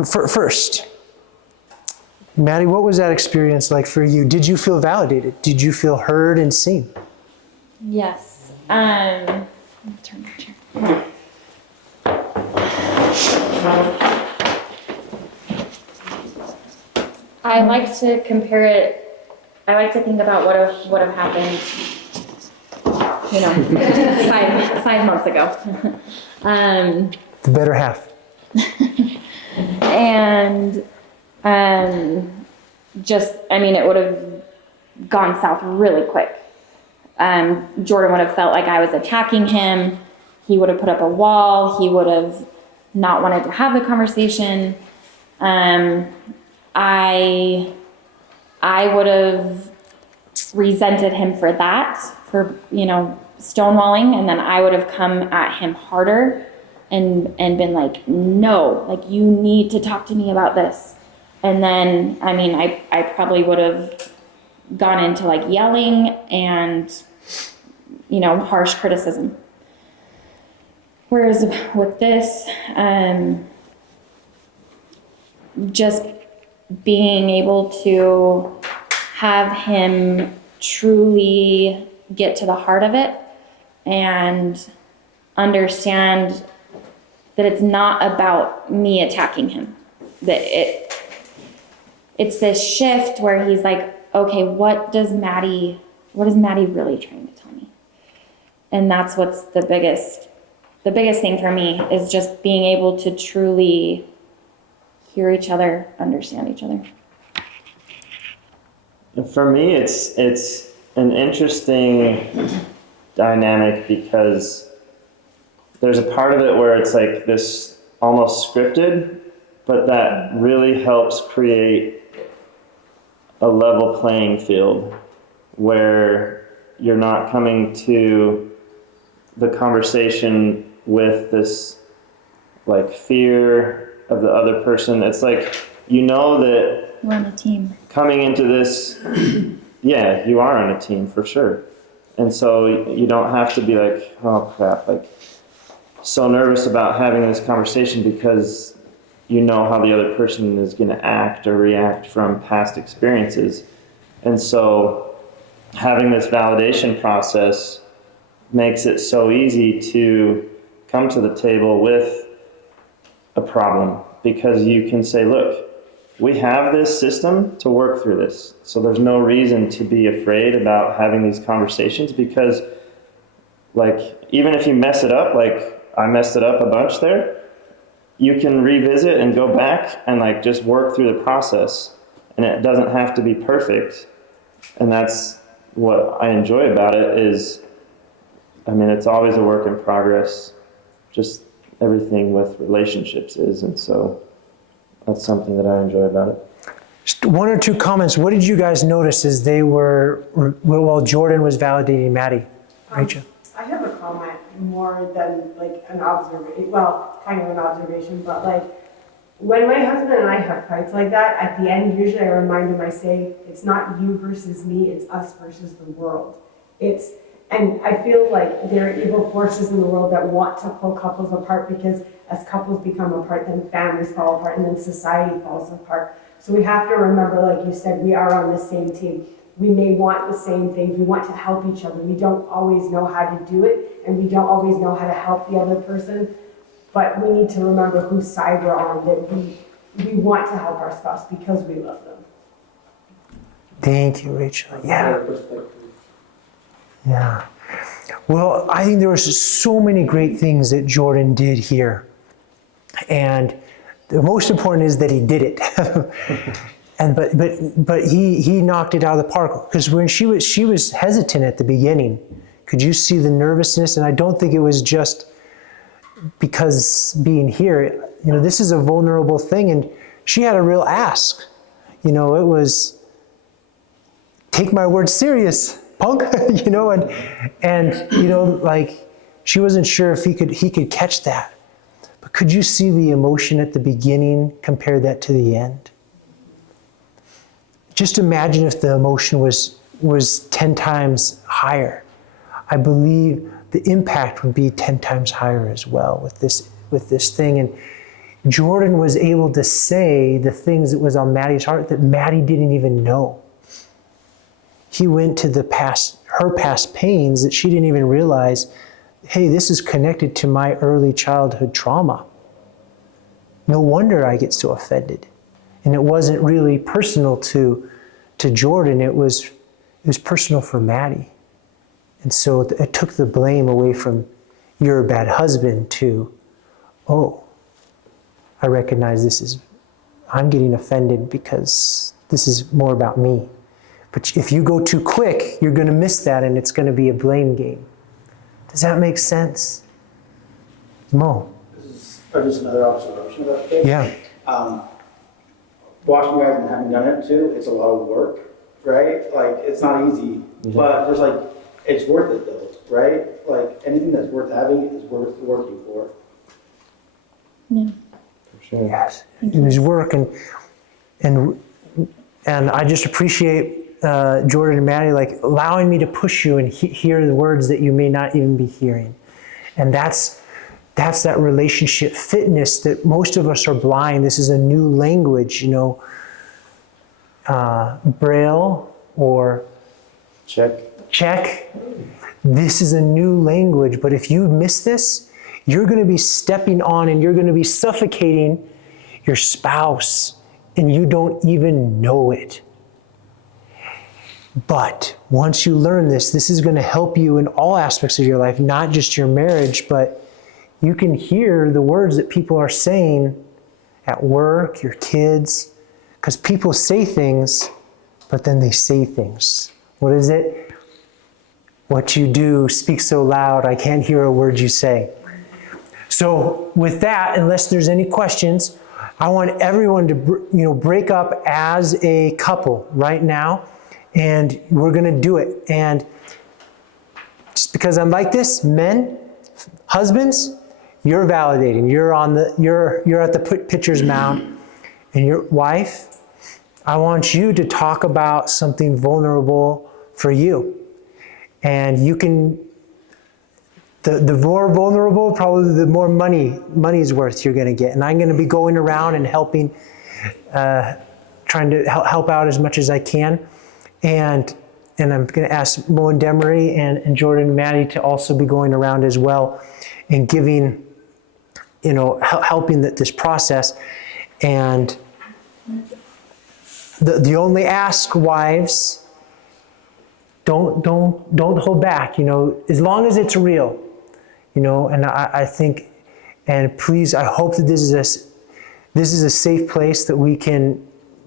First, Maddie, what was that experience like for you? Did you feel validated? Did you feel heard and seen? Yes. Let me turn my chair. I like to compare it. I like to think about what would have happened, 5 months ago. The better half. And it would have gone south really quick. Jordan would have felt like I was attacking him. He would have put up a wall. He would have not wanted to have the conversation. I would have resented him for that, for, stonewalling. And then I would have come at him harder and been like, no, like you need to talk to me about this. And then, I probably would have gone into like yelling and, harsh criticism. Whereas with this, just being able to have him truly get to the heart of it and understand that it's not about me attacking him. That it's this shift where he's like, okay, what is Maddie really trying to tell me? And that's what's the biggest thing for me, is just being able to truly hear each other, understand each other. For me, it's an interesting dynamic, because there's a part of it where it's like this almost scripted, but that really helps create a level playing field where you're not coming to the conversation with this like fear of the other person. It's like, that We're on a team. coming into this, yeah, you are on a team for sure. And so you don't have to be like, oh crap, like so nervous about having this conversation, because you know how the other person is going to act or react from past experiences. And so having this validation process makes it so easy to come to the table with a problem, because you can say, look, we have this system to work through this. So there's no reason to be afraid about having these conversations, because like, even if you mess it up, like I messed it up a bunch there, you can revisit and go back and like just work through the process. And it doesn't have to be perfect. And that's what I enjoy about it is, I mean, it's always a work in progress, just everything with relationships is. And so that's something that I enjoy about it. Just one or two comments. What did you guys notice as they were, while Jordan was validating Maddie? Rachel? I have a comment more than like an observation, well, kind of an observation, but like, when my husband and I have fights like that, at the end, usually I remind him, I say, it's not you versus me, it's us versus the world. And I feel like there are evil forces in the world that want to pull couples apart, because as couples become apart, then families fall apart, and then society falls apart. So we have to remember, like you said, we are on the same team. We may want the same things, we want to help each other. We don't always know how to do it, and we don't always know how to help the other person. But we need to remember whose side we're on, that we want to help our spouse because we love them. Thank you, Rachel. Yeah. Yeah. Well, I think there were so many great things that Jordan did here. And the most important is that he did it. But he knocked it out of the park. Because when she was hesitant at the beginning, could you see the nervousness? And I don't think it was just because being here, this is a vulnerable thing, and she had a real ask. It was, take my word serious, punk, and like she wasn't sure if he could catch that. But could you see the emotion at the beginning, compare that to the end? Just imagine if the emotion was 10 times higher. I believe the impact would be 10 times higher as well with this thing. And Jordan was able to say the things that was on Maddie's heart that Maddie didn't even know. He went to her past pains that she didn't even realize, hey, this is connected to my early childhood trauma. No wonder I get so offended. And it wasn't really personal to Jordan, it was personal for Maddie. And so it took the blame away from you're a bad husband to, oh, I recognize I'm getting offended because this is more about me. But if you go too quick, you're going to miss that, and it's going to be a blame game. Does that make sense? Mo? Just another observation about this. Yeah. Watching you guys and having done it too, it's a lot of work, right? Like, it's not easy, but just like, it's worth it though, right? Like, anything that's worth having is worth working for. Yeah. Sure. Yes. It was work, and I just appreciate Jordan and Maddie like allowing me to push you and hear the words that you may not even be hearing. And that's that relationship fitness that most of us are blind. This is a new language, Braille or check. This is a new language, but if you miss this, you're going to be stepping on and you're going to be suffocating your spouse, and you don't even know it. But once you learn this is going to help you in all aspects of your life, not just your marriage, but you can hear the words that people are saying at work, your kids, because people say things, but then they say things. What is it? What you do speaks so loud, I can't hear a word you say. So with that, unless there's any questions, I want everyone to break up as a couple right now, and we're going to do it. And just because I'm like this, men, husbands, you're validating. You're at the pitcher's mound, and your wife, I want you to talk about something vulnerable for you. And you can, the more vulnerable, probably the more money's worth you're going to get. And I'm going to be going around and helping, trying to help out as much as I can. And I'm going to ask Mo and Demery and Jordan and Maddie to also be going around as well and giving, helping this process. And the only ask, wives, don't hold back, you know, as long as it's real, you know, and I think, and please, I hope that this is a safe place that we can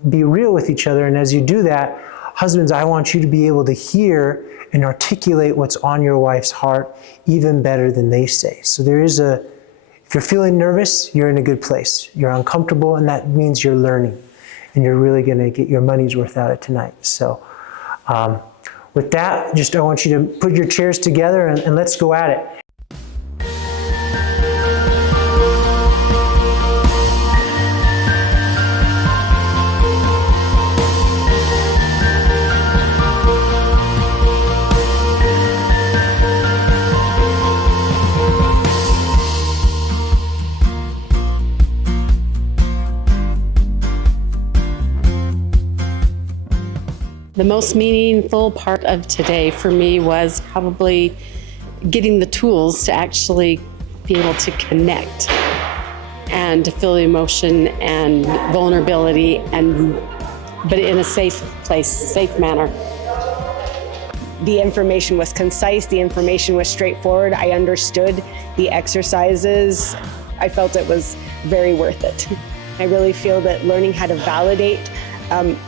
be real with each other. And as you do that, husbands, I want you to be able to hear and articulate what's on your wife's heart even better than they say. So if you're feeling nervous, you're in a good place. You're uncomfortable, and that means you're learning, and you're really gonna get your money's worth out of tonight. So with that, I want you to put your chairs together and let's go at it. The most meaningful part of today for me was probably getting the tools to actually be able to connect and to feel the emotion and vulnerability, but in a safe place, safe manner. The information was concise, the information was straightforward. I understood the exercises. I felt it was very worth it. I really feel that learning how to validate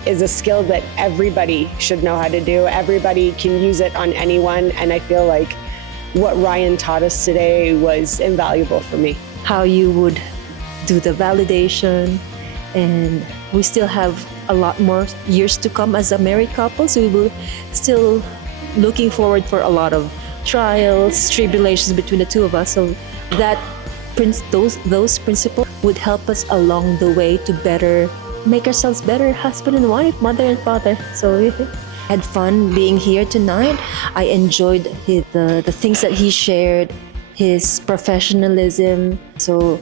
is a skill that everybody should know how to do. Everybody can use it on anyone, and I feel like what Ryan taught us today was invaluable for me. How you would do the validation, and we still have a lot more years to come as a married couple, so we will still looking forward for a lot of trials, tribulations between the two of us. So that those principles would help us along the way to better make ourselves better husband and wife, mother and father. So we had fun being here tonight. I enjoyed the things that he shared, his professionalism. So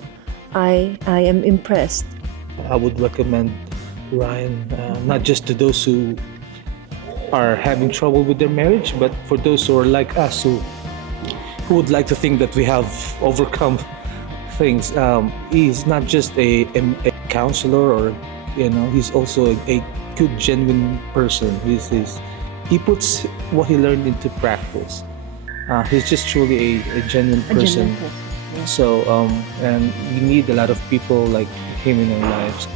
I am impressed. I would recommend Ryan not just to those who are having trouble with their marriage, but for those who are like us who would like to think that we have overcome things. He's not just a counselor, or he's also a good, genuine person. He puts what he learned into practice. He's just truly a genuine person. So and we need a lot of people like him in our lives.